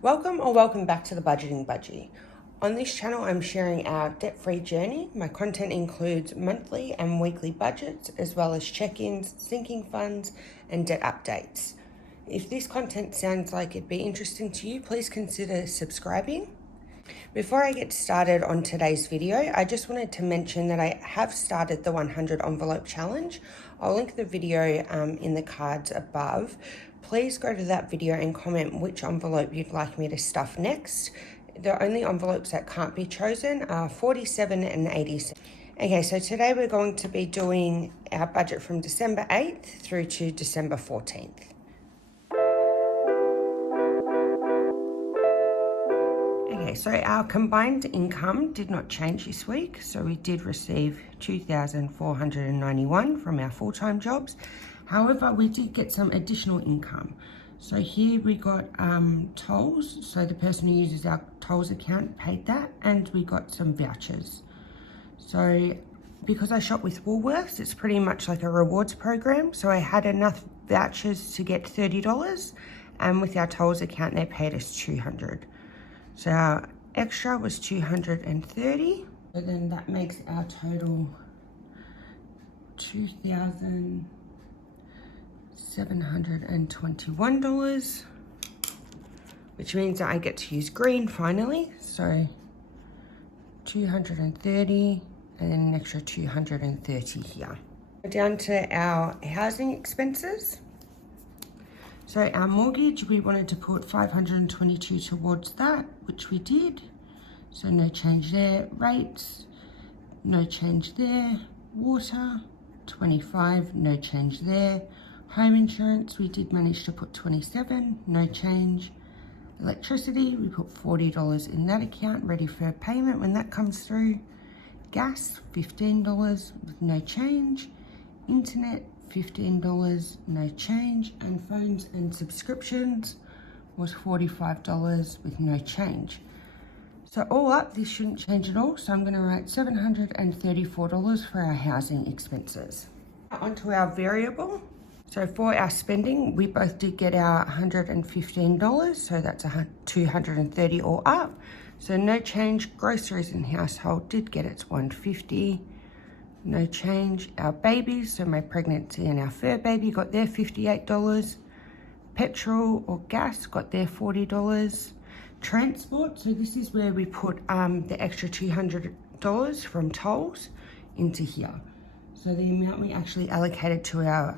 Welcome back to the Budgeting Budgie. On this channel, I'm sharing our debt-free journey. My content includes monthly and weekly budgets, as well as check-ins, sinking funds, and debt updates. If this content sounds like it'd be interesting to you, please consider subscribing. Before I get started on today's video, I just wanted to mention that I have started the 100 envelope challenge. I'll link the video in the cards above. Please go to that video and comment which envelope you'd like me to stuff next. The only envelopes that can't be chosen are 47 and 87. Okay, so today we're going to be doing our budget from December 8th through to December 14th. Okay, so our combined income did not change this week. So we did receive $2,491 from our full-time jobs. However, we did get some additional income. So here we got tolls. So the person who uses our tolls account paid that, and we got some vouchers. So because I shop with Woolworths, it's pretty much like a rewards program. So I had enough vouchers to get $30, and with our tolls account, they paid us $200. So our extra was $230. So then that makes our total $2,721, which means that I get to use green finally. So 230 and then an extra 230 here. Down to our housing expenses. So our mortgage, we wanted to put $522 towards that, which we did. So no change there. Rates, no change there. Water, 25, no change there. Home insurance, we did manage to put 27, no change. Electricity, we put $40 in that account, ready for payment when that comes through. Gas, $15 with no change. Internet, $15, no change. And phones and subscriptions was $45 with no change. So all up, this shouldn't change at all. So I'm gonna write $734 for our housing expenses. Onto our variable. So for our spending, we both did get our $115, so that's $230 all up. So no change. Groceries and household did get its $150. No change. Our babies, so my pregnancy and our fur baby got their $58. Petrol or gas got their $40. Transport, so this is where we put the extra $200 from tolls into here. So the amount we actually allocated to our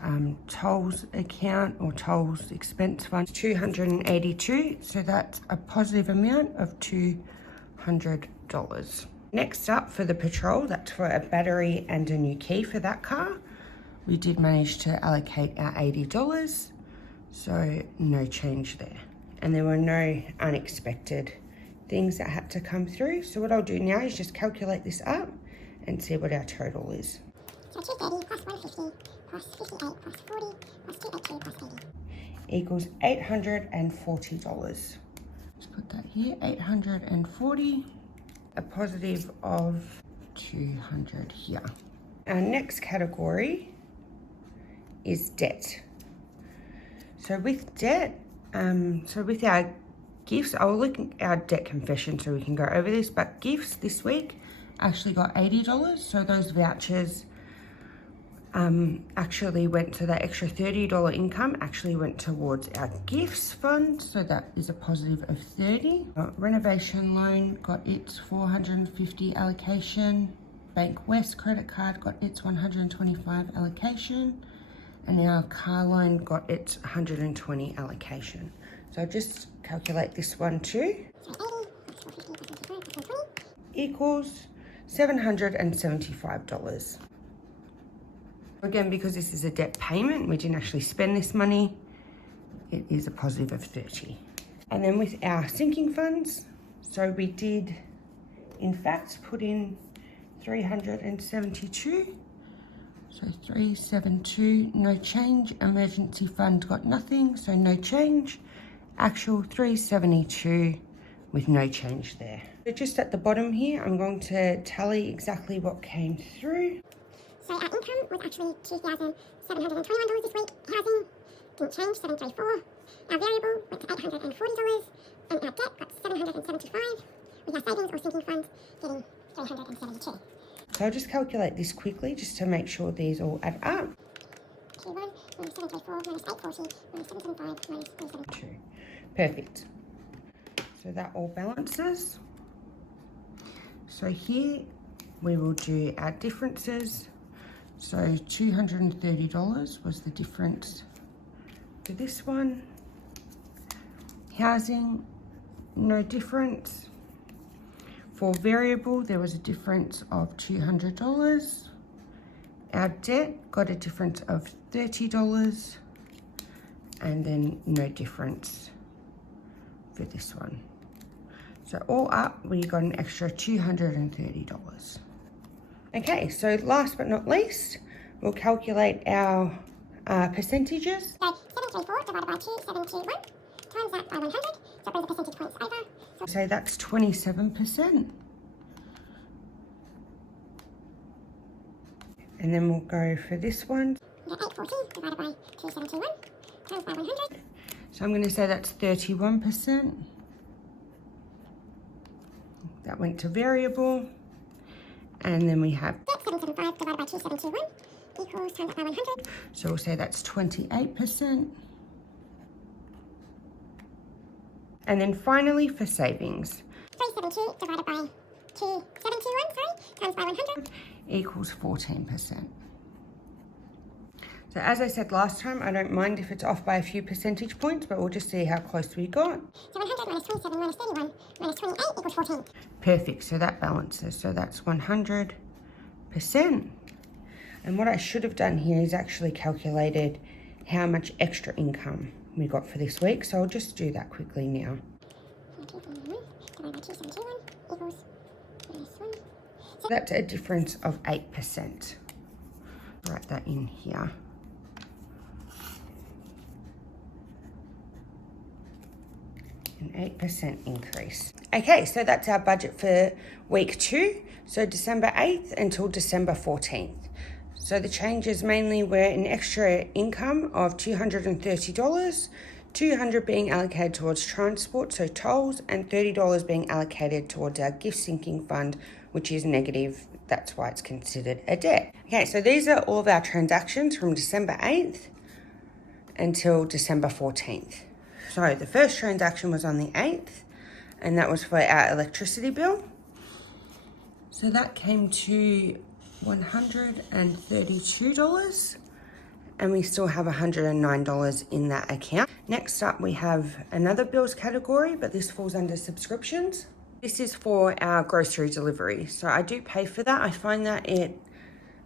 tolls account or tolls expense fund is $282. So that's a positive amount of $200. Next up for the petrol, that's for a battery and a new key for that car. We did manage to allocate our $80. So no change there. And there were no unexpected things that had to come through. So what I'll do now is just calculate this up and see what our total is. So 230 plus 150 plus 58 plus 40 plus 282 plus 80. Equals $840. Let's put that here, 840. A positive of 200 here. Our next category is debt. So with debt, so with our gifts, I'll look at our debt confession so we can go over this, but gifts this week actually got $80. So those vouchers actually went to that extra $30 income, actually went towards our gifts fund. So that is a positive of 30. Renovation loan got its 450 allocation. Bank West credit card got its 125 allocation. And our car loan got its 120 allocation. So I'll just calculate this one too. So 80 plus 450 plus 25 plus 120 equals $775. Again, because this is a debt payment, we didn't actually spend this money, it is a positive of 30. And then with our sinking funds, so we did in fact put in 372. So 372, no change. Emergency fund got nothing, so no change. Actual 372 with no change there. So just at the bottom here, I'm going to tally exactly what came through. So our income was actually $2,721 this week. Housing didn't change, $734. Our variable went to $840, and our debt got $775, with our savings or sinking fund getting $372. So I'll just calculate this quickly just to make sure these all add up. Q1 minus 734 minus 840 minus 775 minus 372. Perfect. So that all balances. So here we will do our differences. So $230 was the difference for this one. Housing, no difference. For variable, there was a difference of $200. Our debt got a difference of $30, and then no difference for this one. So all up, we got an extra $230. Okay, so last but not least, we'll calculate our percentages. So 734 divided by 2721 times that by 100, so it brings the percentage points over. So that's 27%. And then we'll go for this one. We get 840 divided by 2721 times by 100. So I'm going to say that's 31%. That went to variable. And then we have 775 divided by 2721 equals times that by 100. So we'll say that's 28%. And then finally for savings. 372 divided by 2721, times by 100. Equals 14%. So as I said last time, I don't mind if it's off by a few percentage points, but we'll just see how close we got. So 100 minus 27 minus 31 minus 28 equals 14. Perfect, so that balances. So that's 100%. And what I should have done here is actually calculated how much extra income we got for this week. So I'll just do that quickly now. 241 divided by 2721 equals minus 1. So that's a difference of 8%. Write that in here. An 8% increase. Okay, so that's our budget for week 2. So December 8th until December 14th. So the changes mainly were an extra income of $230, $200 being allocated towards transport, so tolls, and $30 being allocated towards our gift sinking fund, which is negative. That's why it's considered a debt. Okay, so these are all of our transactions from December 8th until December 14th. So the first transaction was on the 8th, and that was for our electricity bill. So that came to $132, and we still have $109 in that account. Next up, we have another bills category, but this falls under subscriptions. This is for our grocery delivery. So I do pay for that. I find that it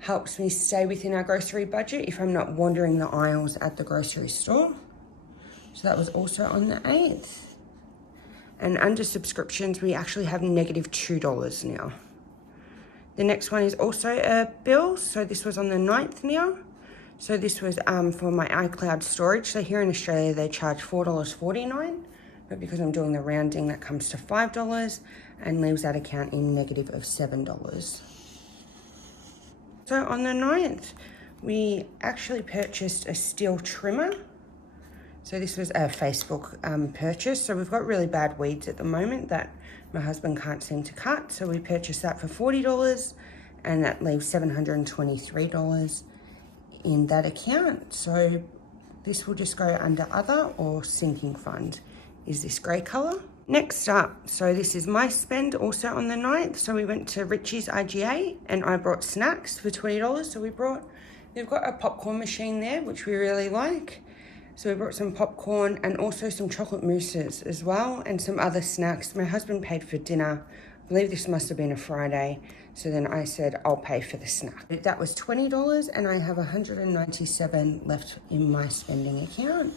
helps me stay within our grocery budget if I'm not wandering the aisles at the grocery store. So that was also on the 8th. And under subscriptions, we actually have negative $2 now. The next one is also a bill. So this was on the 9th now. So this was for my iCloud storage. So here in Australia, they charge $4.49. But because I'm doing the rounding, that comes to $5 and leaves that account in negative of $7. So on the 9th, we actually purchased a steel trimmer. So this was a Facebook purchase. So we've got really bad weeds at the moment that my husband can't seem to cut. So we purchased that for $40, and that leaves $723 in that account. So this will just go under other or sinking fund. Is this grey colour. Next up, so this is my spend also on the 9th. So we went to Richie's IGA and I brought snacks for $20. So they've got a popcorn machine there, which we really like. So we brought some popcorn and also some chocolate mousses as well and some other snacks. My husband paid for dinner. I believe this must have been a Friday. So then I said, I'll pay for the snack. That was $20 and I have $197 left in my spending account.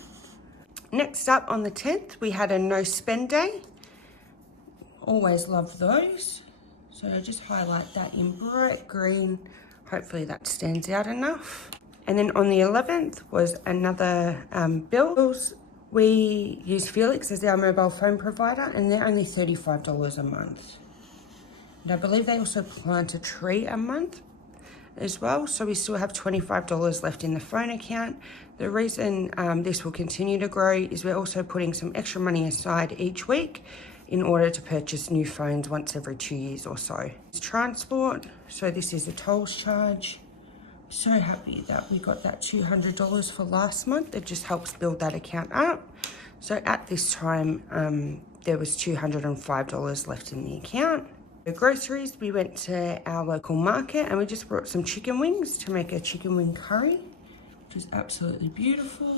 Next up on the 10th, we had a no spend day. Always love those. So I just highlight that in bright green. Hopefully that stands out enough. And then on the 11th was another bills. We use Felix as our mobile phone provider, and they're only $35 a month. And I believe they also plant a tree a month. as well. So we still have $25 left in the phone account. The reason this will continue to grow is we're also putting some extra money aside each week in order to purchase new phones once every 2 years or so. It's transport, so this is a tolls charge. So happy that we got that $200 for last month. It just helps build that account up. So at this time, there was $205 left in the account. The groceries, we went to our local market and we just brought some chicken wings to make a chicken wing curry, which is absolutely beautiful.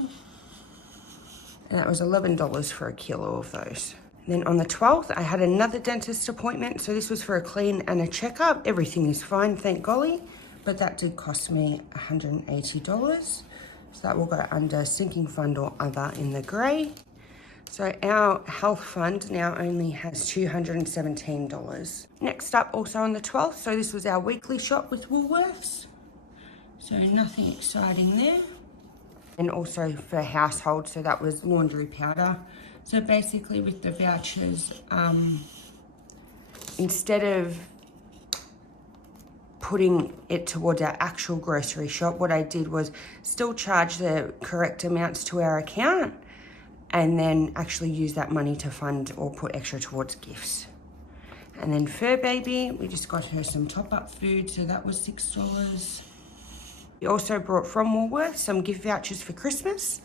And that was $11 for a kilo of those. And then on the 12th, I had another dentist appointment. So this was for a clean and a checkup. Everything is fine, thank golly. But that did cost me $180. So that will go under sinking fund or other in the grey. So our health fund now only has $217. Next up, also on the 12th, so this was our weekly shop with Woolworths. So nothing exciting there. And also for household, so that was laundry powder. So basically with the vouchers, instead of putting it towards our actual grocery shop, what I did was still charge the correct amounts to our account and then actually use that money to fund or put extra towards gifts. And then Fur Baby, we just got her some top-up food, so that was $6. We also brought from Woolworths some gift vouchers for Christmas.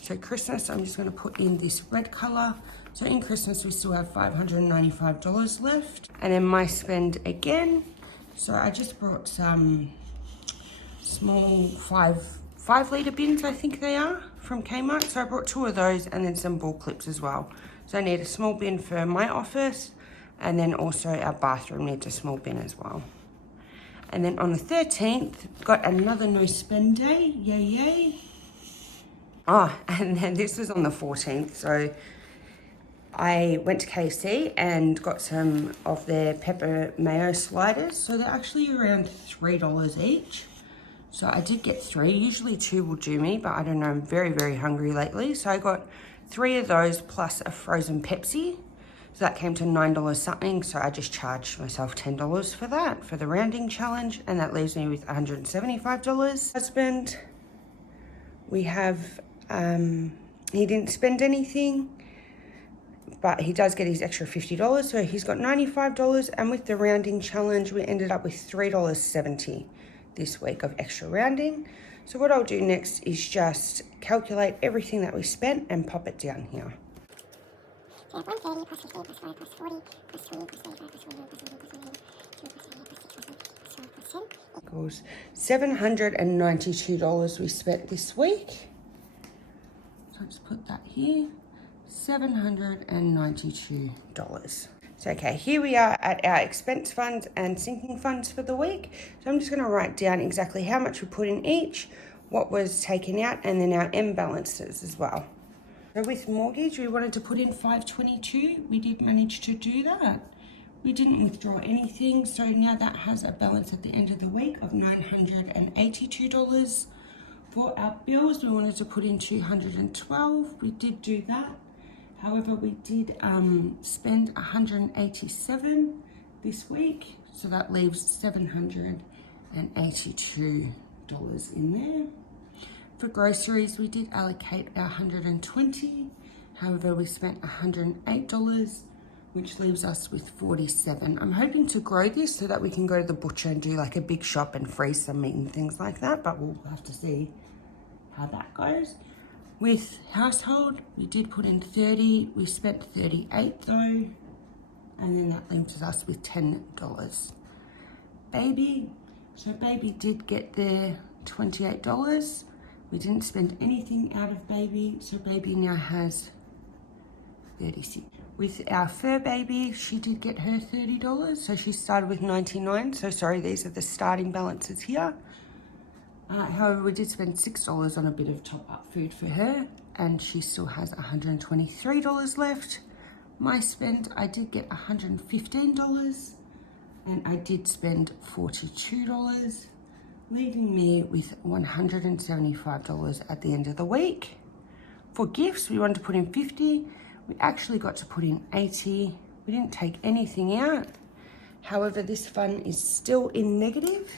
So Christmas, I'm just gonna put in this red color. So in Christmas, we still have $595 left. And then my spend again. So I just brought some small five litre bins, I think they are, from Kmart. So I brought 2 of those and then some ball clips as well. So I need a small bin for my office, and then also our bathroom needs a small bin as well. And then on the 13th, got another no spend day, yay, yay. Oh, and then this was on the 14th. So I went to KFC and got some of their pepper mayo sliders. So they're actually around $3 each. So I did get 3, usually 2 will do me, but I don't know, I'm very, very hungry lately. So I got 3 of those plus a frozen Pepsi. So that came to $9 something. So I just charged myself $10 for that, for the rounding challenge. And that leaves me with $175. Husband, we have, he didn't spend anything, but he does get his extra $50. So he's got $95. And with the rounding challenge, we ended up with $3.70 this week of extra rounding. So what I'll do next is just calculate everything that we spent and pop it down here. So 130 plus 15 plus 5 plus 40 plus 20 plus 35 plus 41 plus 11 plus 11 2 plus 8 plus 6 plus 8 plus 12 plus 10 equals $792 we spent this week. So I'll just put that here, $792. So okay, here we are at our expense funds and sinking funds for the week. So I'm just going to write down exactly how much we put in each, what was taken out, and then our M balances as well. So with mortgage, we wanted to put in $522. We did manage to do that. We didn't withdraw anything, so now that has a balance at the end of the week of $982. For our bills, we wanted to put in $212. We did do that. However, we did spend $187 this week, so that leaves $782 in there. For groceries, we did allocate our $120. However, we spent $108, which leaves us with $47. I'm hoping to grow this so that we can go to the butcher and do like a big shop and freeze some meat and things like that, but we'll have to see how that goes. With household, we did put in 30, we spent 38 though, and then that leaves us with $10. Baby, so baby did get their $28. We didn't spend anything out of baby, so baby now has 36. With our Fur Baby, she did get her $30, so she started with 99. So sorry, these are the starting balances here. However, we did spend $6 on a bit of top-up food for her, and she still has $123 left. My spend, I did get $115, and I did spend $42, leaving me with $175 at the end of the week. For gifts, we wanted to put in $50. We actually got to put in $80. We didn't take anything out. However, this fund is still in negative.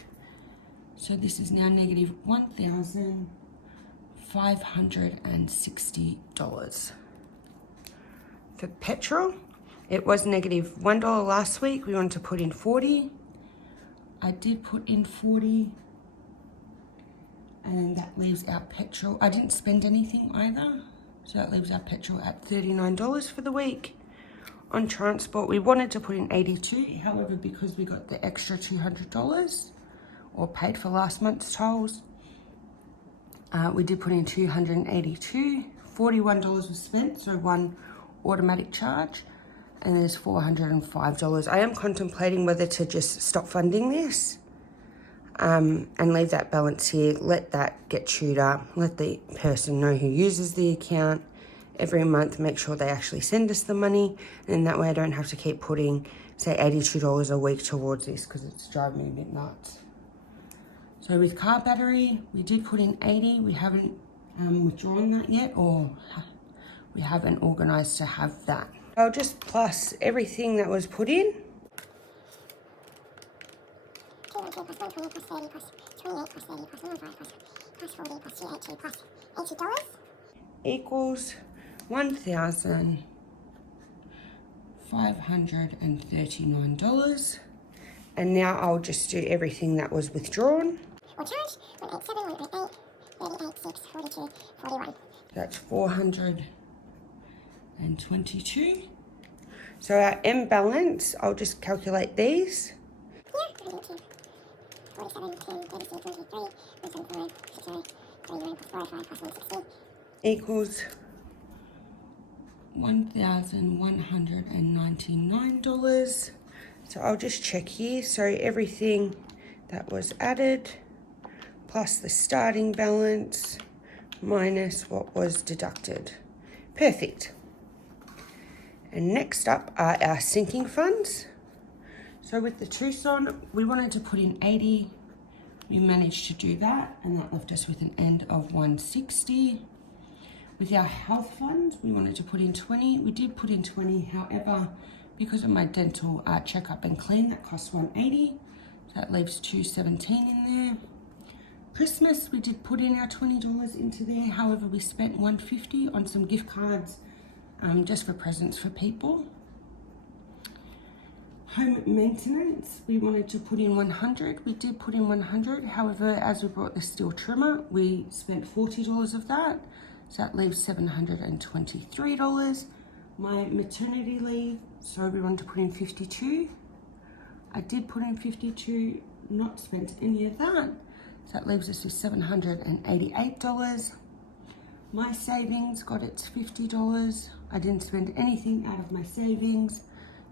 So this is now negative $1,560. For petrol, it was negative $1 last week. We wanted to put in 40. I did put in 40. And that leaves our petrol. I didn't spend anything either. So that leaves our petrol at $39 for the week. On transport, we wanted to put in 82. However, because we got the extra $200 or paid for last month's tolls, we did put in 282. $41 was spent, so one automatic charge. And there's $405. I am contemplating whether to just stop funding this and leave that balance here, let that get chewed up, let the person know who uses the account every month, make sure they actually send us the money, and that way I don't have to keep putting, say, $82 a week towards this because it's driving me a bit nuts. So with car battery, we did put in 80. We haven't withdrawn that yet, or we haven't organised to have that. I'll just plus everything that was put in. 212 plus 120 plus 30 plus 28 plus 30 plus 105 plus 40 plus 282 plus $80 equals $1,539. And now I'll just do everything that was withdrawn. Or charge 187, 188, 38, 6, 42, 41. That's 422. So our M balance, I'll just calculate these. Yeah, 102. 47, 10, 32, 23, 175, 68, 39 plus 45 plus 160. Equals $1,199. So I'll just check here. So everything that was added plus the starting balance minus what was deducted. Perfect. And next up are our sinking funds. So with the Tucson, we wanted to put in 80. We managed to do that, and that left us with an end of 160. With our health fund, we wanted to put in 20. We did put in 20, however, because of my dental checkup and clean, that cost 180. So that leaves 217 in there. Christmas, we did put in our $20 into there. However, we spent 150 on some gift cards just for presents for people. Home maintenance, we wanted to put in 100. We did put in 100. However, as we brought the steel trimmer, we spent $40 of that. So that leaves $723. My maternity leave, so we wanted to put in 52. I did put in 52, not spent any of that. So that leaves us with $788. My savings got its $50. I didn't spend anything out of my savings.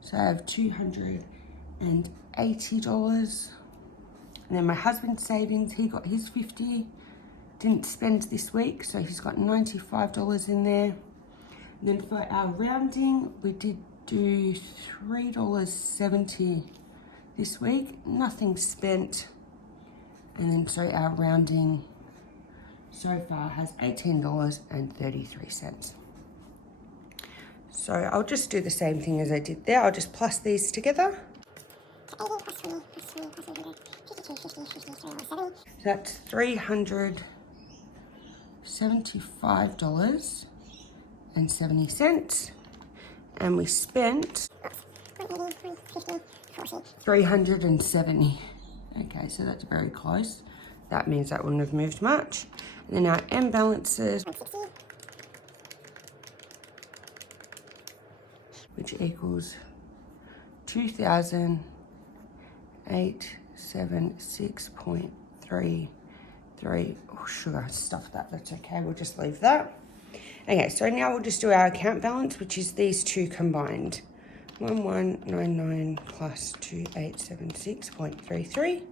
So I have $280. And then my husband's savings, he got his 50. Didn't spend this week, so he's got $95 in there. And then for our rounding, we did do $3.70 this week. Nothing spent. And then so our rounding so far has $18.33. So I'll just do the same thing as I did there. I'll just plus these together. 80 plus 20 plus 20 plus 100, 52, 50, 50, 70. So that's $375.70. And we spent 180, 150, 40. 370. Okay, so that's very close. That means that wouldn't have moved much. And then our M balances, 160. which equals 2,876.33. Oh, sugar, stuff that. That's okay. We'll just leave that. Okay, so now we'll just do our account balance, which is these two combined. 1199 plus 2,876.33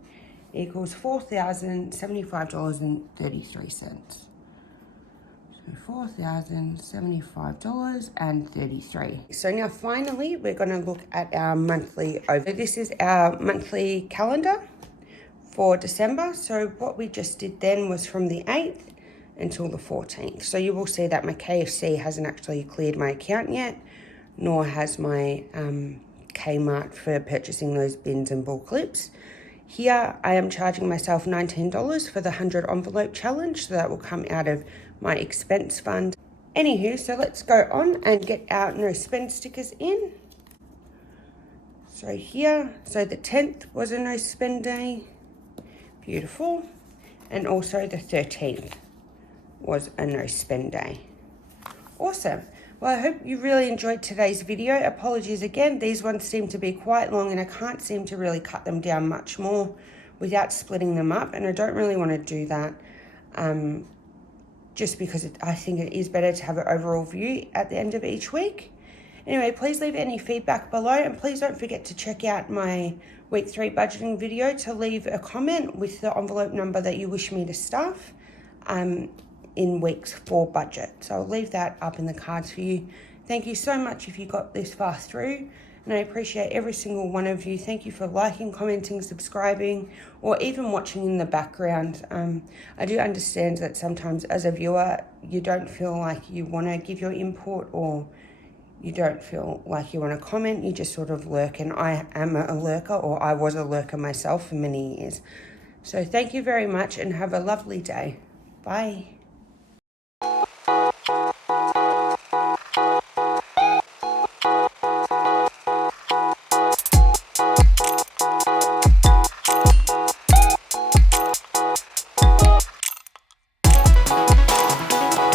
equals $4,075.33. So $4,075.33. So now finally, we're going to look at our monthly over. This is our monthly calendar for December. So what we just did then was from the 8th until the 14th. So you will see that my KFC hasn't actually cleared my account yet, nor has my Kmart for purchasing those bins and ball clips. Here I am charging myself $19 for the 100 envelope challenge, so that will come out of my expense fund. Anywho, so let's go on and get our no spend stickers in. So here, so the 10th was a no spend day. Beautiful. And also the 13th was a no spend day. Awesome. Well, I hope you really enjoyed today's video. Apologies again, these ones seem to be quite long and I can't seem to really cut them down much more without splitting them up, and I don't really want to do that just because I think it is better to have an overall view at the end of each week. Anyway, please leave any feedback below, and please don't forget to check out my week 3 budgeting video to leave a comment with the envelope number that you wish me to stuff in weeks 4 budget. So I'll leave that up in the cards for you. Thank you so much if you got this far through, and I appreciate every single one of you. Thank you for liking, commenting, subscribing, or even watching in the background. I do understand that sometimes as a viewer, you don't feel like you want to give your input, or you don't feel like you want to comment, you just sort of lurk, and I am a lurker, or I was a lurker myself for many years. So thank you very much and have a lovely day. Bye.